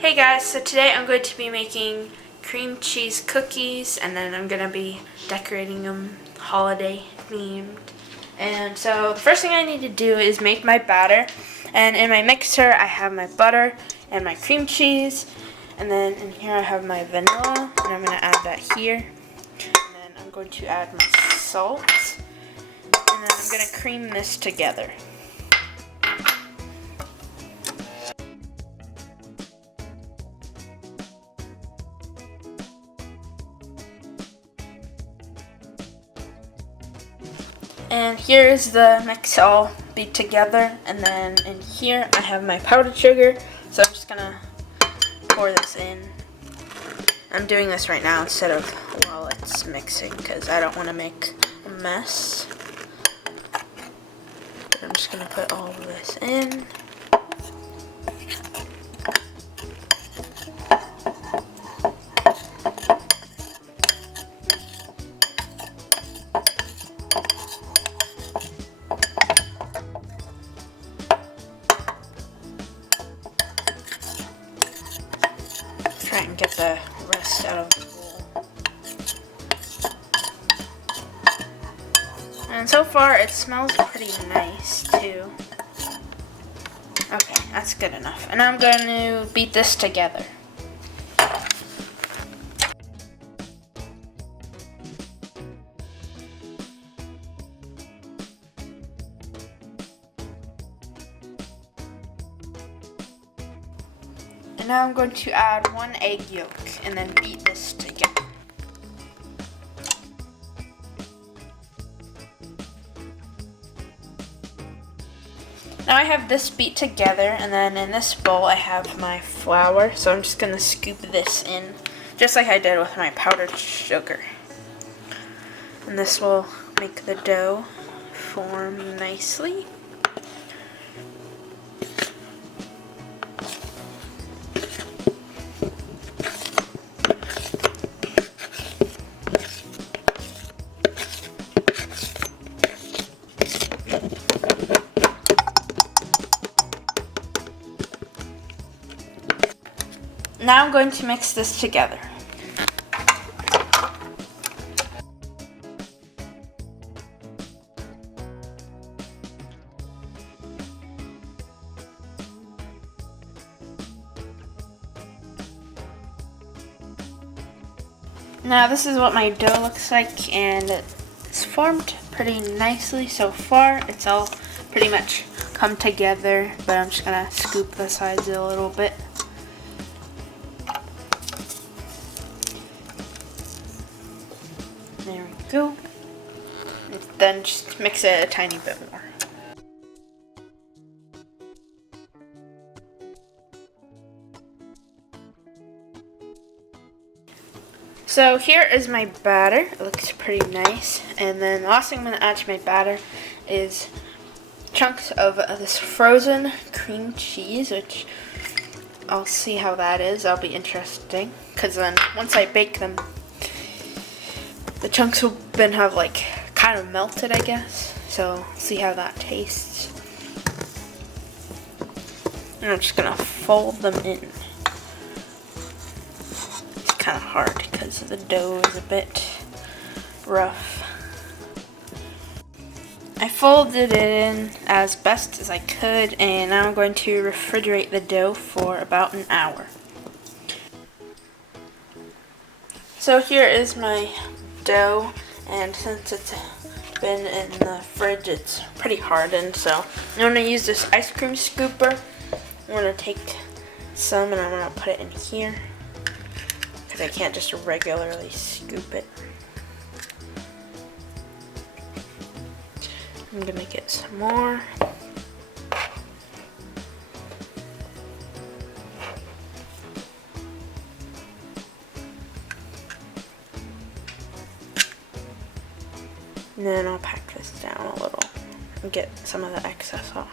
Hey guys, so today I'm going to be making cream cheese cookies and then I'm going to be decorating them holiday themed. And so the first thing I need to do is make my batter. And in my mixer I have my butter and my cream cheese. And then in here I have my vanilla and I'm going to add that here. And then I'm going to add my salt. And then I'm going to cream this together. And here's the mix all beat together, and then in here I have my powdered sugar, so I'm just gonna pour this in. I'm doing this right now instead of while it's mixing because I don't want to make a mess. But I'm just gonna put all of this in. Try and get the rest out of the bowl. And so far it smells pretty nice too. Okay, that's good enough. And I'm going to beat this together. And now I'm going to add 1 egg yolk and then beat this together. Now I have this beat together, and then in this bowl I have my flour, so I'm just going to scoop this in, just like I did with my powdered sugar. And this will make the dough form nicely. Now I'm going to mix this together. Now this is what my dough looks like, and it's formed pretty nicely so far. It's all pretty much come together, but I'm just gonna scoop the sides a little bit. There we go. And then just mix it a tiny bit more. So here is my batter. It looks pretty nice. And then the last thing I'm going to add to my batter is chunks of this frozen cream cheese, which I'll see how that is. That'll be interesting. Because then once I bake them, the chunks will then have like kind of melted, I guess. So see how that tastes. And I'm just going to fold them in. It's kind of hard because the dough is a bit rough. I folded it in as best as I could, and now I'm going to refrigerate the dough for about an hour. So here is my dough, and since it's been in the fridge, it's pretty hardened, so I'm going to use this ice cream scooper. I'm going to take some and I'm going to put it in here because I can't just regularly scoop it. I'm going to get some more. And then I'll pack this down a little and get some of the excess off.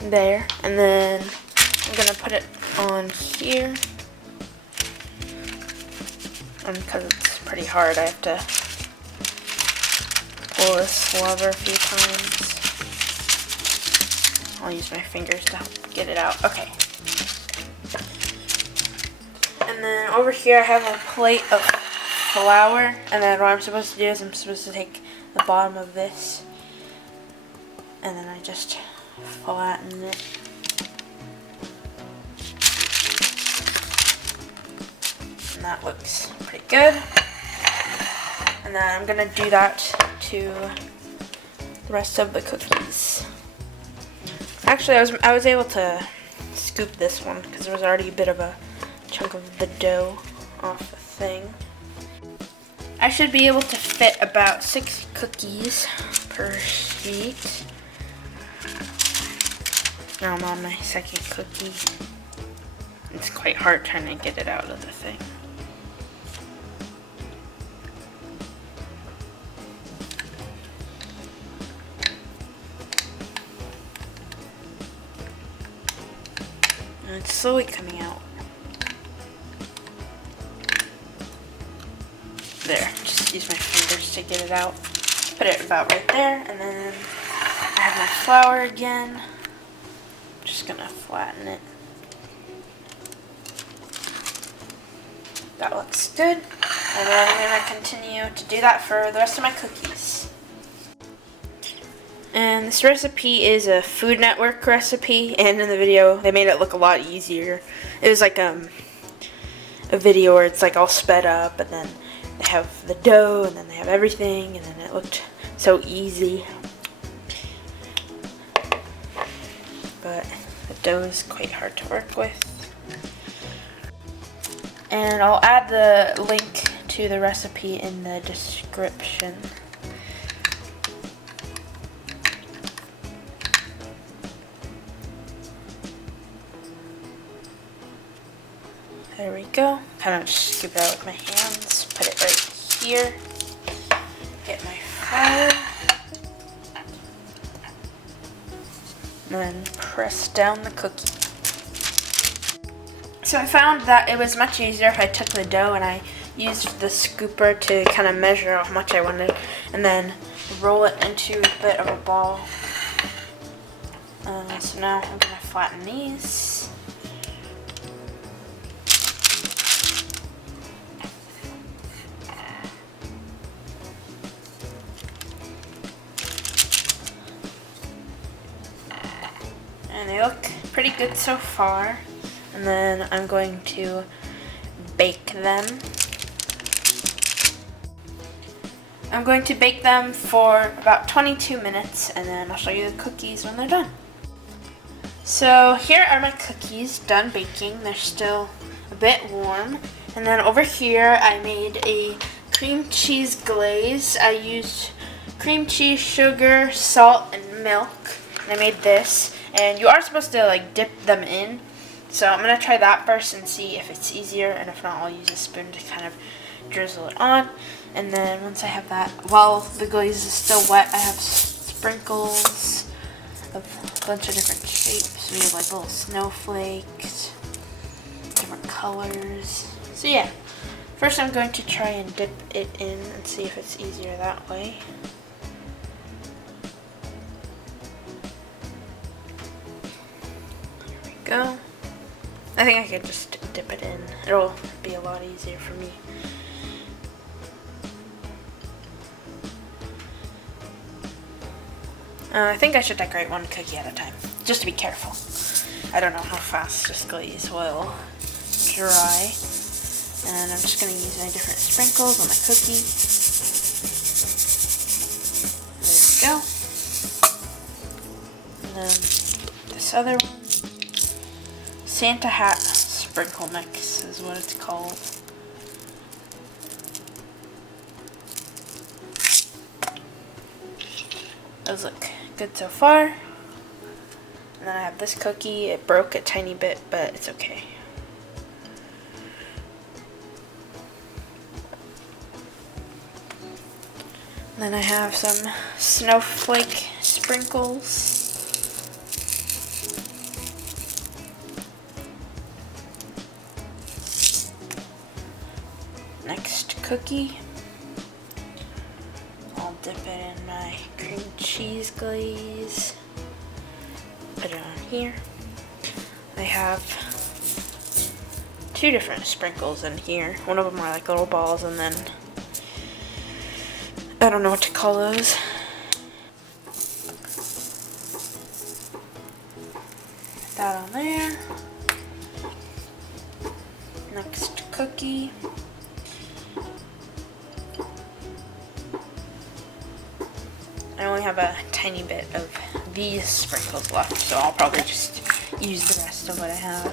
There, and then I'm gonna put it on here. And because it's pretty hard, I have to pull this lever a few times. I'll use my fingers to help get it out. Okay. And then over here I have a plate of flour, and then what I'm supposed to do is I'm supposed to take the bottom of this and then I just flatten it. And that looks pretty good. And then I'm gonna do that to the rest of the cookies. Actually, I was able to scoop this one because there was already a bit of a chunk of the dough off the thing. I should be able to fit about 6 cookies per sheet. Now I'm on my second cookie. It's quite hard trying to get it out of the thing. And it's slowly coming out. There, just use my fingers to get it out. Put it about right there, and then I have my flour again. Just gonna flatten it. That looks good. And then I'm gonna continue to do that for the rest of my cookies. And this recipe is a Food Network recipe, and in the video they made it look a lot easier. It was like a video where it's like all sped up, and then they have the dough, and then they have everything, and then it looked so easy. But the dough is quite hard to work with. And I'll add the link to the recipe in the description. There we go. Kind of just scoop it out with my hands. Put it right here. Get my flour. And then press down the cookie. So I found that it was much easier if I took the dough and I used the scooper to kind of measure how much I wanted and then roll it into a bit of a ball. So now I'm going to flatten these. And they look pretty good so far. And then I'm going to bake them. I'm going to bake them for about 22 minutes, and then I'll show you the cookies when they're done. So here are my cookies done baking. They're still a bit warm. And then over here I made a cream cheese glaze. I used cream cheese, sugar, salt, and milk. And I made this. And you are supposed to like dip them in. So I'm going to try that first and see if it's easier, and if not, I'll use a spoon to kind of drizzle it on. And then once I have that, while the glaze is still wet, I have sprinkles of a bunch of different shapes. We have like little snowflakes, different colors. So yeah, first I'm going to try and dip it in and see if it's easier that way. There we go. I think I could just dip it in. It'll be a lot easier for me. I think I should decorate one cookie at a time, just to be careful. I don't know how fast this glaze will dry. And I'm just going to use my different sprinkles on my cookie. There we go. And then this other one. Santa Hat Sprinkle Mix is what it's called. Those look good so far. And then I have this cookie. It broke a tiny bit, but it's okay. And then I have some snowflake sprinkles. Next cookie. I'll dip it in my cream cheese glaze. Put it on here. I have 2 different sprinkles in here. One of them are like little balls, and then I don't know what to call those. Put that on there. Next cookie. I only have a tiny bit of these sprinkles left, so I'll probably just use the rest of what I have.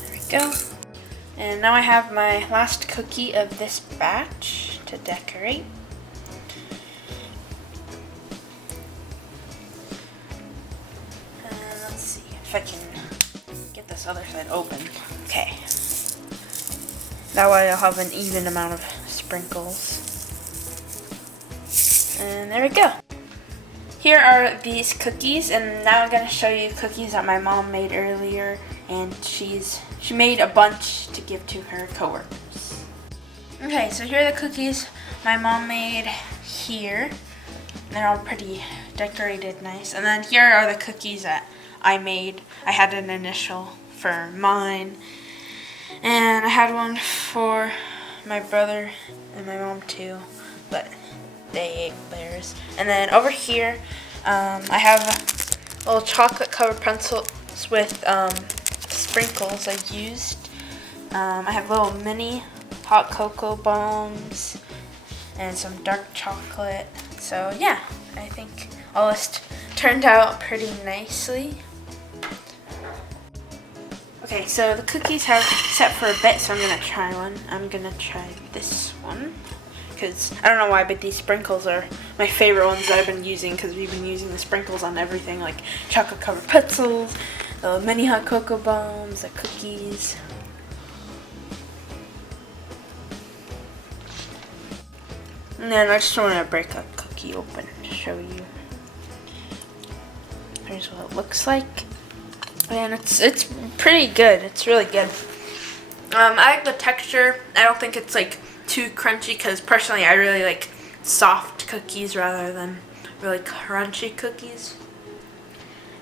There we go. And now I have my last cookie of this batch to decorate. And let's see if I can get this other side open. Okay. That way I'll have an even amount of sprinkles. And there we go. Here are these cookies, and now I'm going to show you cookies that my mom made earlier, and she made a bunch to give to her coworkers. Okay, so here are the cookies my mom made here. They're all pretty decorated nice. And then here are the cookies that I made. I had an initial for mine, and I had one for my brother and my mom too, but they ate theirs. And then over here I have little chocolate covered pencils with sprinkles I used. I have little mini hot cocoa bombs and some dark chocolate. So yeah, I think all this turned out pretty nicely. Okay, so the cookies have set for a bit, so I'm going to try one. I'm going to try this one, because I don't know why, but these sprinkles are my favorite ones that I've been using, because we've been using the sprinkles on everything, like chocolate covered pretzels, the mini hot cocoa bombs, the cookies. And then I just want to break a cookie open to show you. Here's what it looks like. And it's pretty good. It's really good. I like the texture. I don't think it's like too crunchy, because personally I really like soft cookies rather than really crunchy cookies.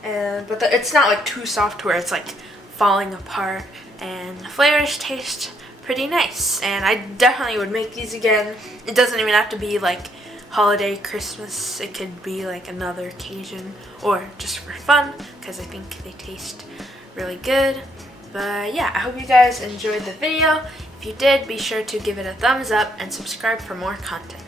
But it's not like too soft where it's like falling apart. And the flavors taste pretty nice. And I definitely would make these again. It doesn't even have to be like holiday, Christmas. It could be like another occasion or just for fun, because I think they taste really good. But yeah, I hope you guys enjoyed the video. If you did, be sure to give it a thumbs up and subscribe for more content.